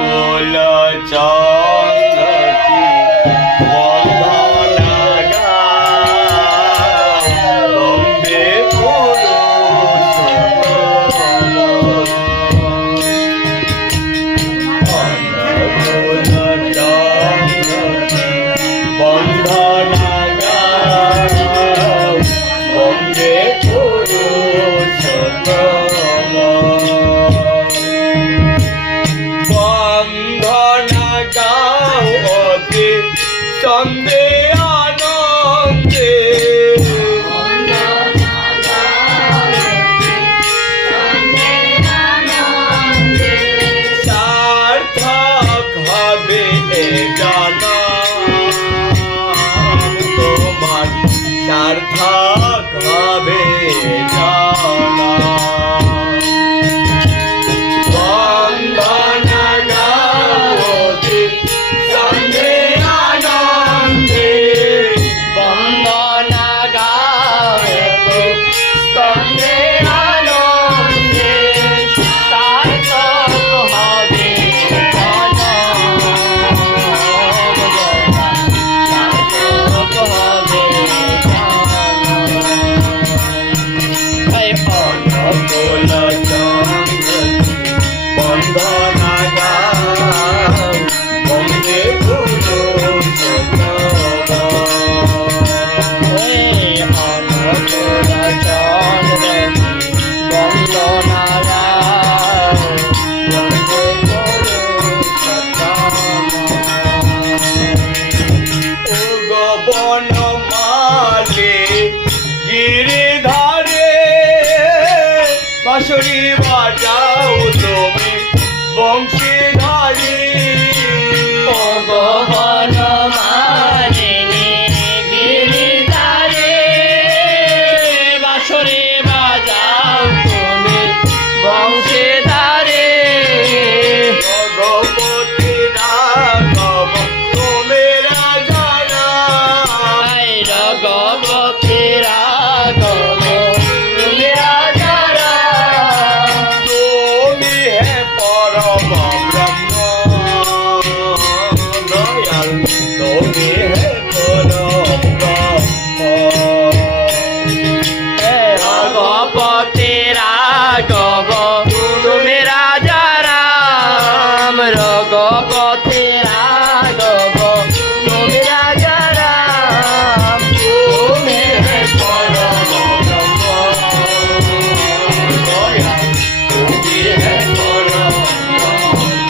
কুল চন্দ্র কি বন্ধনা গাও বন্দে পুরুষোত্তম কুল চন্দ্র কি বন্ধনা গাও বন্দে পুরুষোত্তম বন্দনা গাও অতি চন্দে আনন্দে সার্থক হবে এ জনম তোমার সার্থক হবে জনম বন্দনা গাও অতি চন্দে আনন্দে বন্দনা গাও চন্দে আনন্দে সার্থক হবে সার্থক হবে কুল চন্দ্র বন্দনা গাও বন্দে পুরুষোত্তম বনমালে গিরিধারে বাঁশরি বাজাও তুমি বংশীধারী বনমালিনী গিরিধারে বাঁশরি বাজাও তুমি বংশীধারে ভগবতী রাঘব তুমি রাজারা রঘবতী রাঘব তুমি রাজারা তুমি হে পরম ব্রহ্ম দয়াল তুমি হে পরম ব্রহ্ম রঘবতী রাঘব তুমি রাজা রাম রঘবতী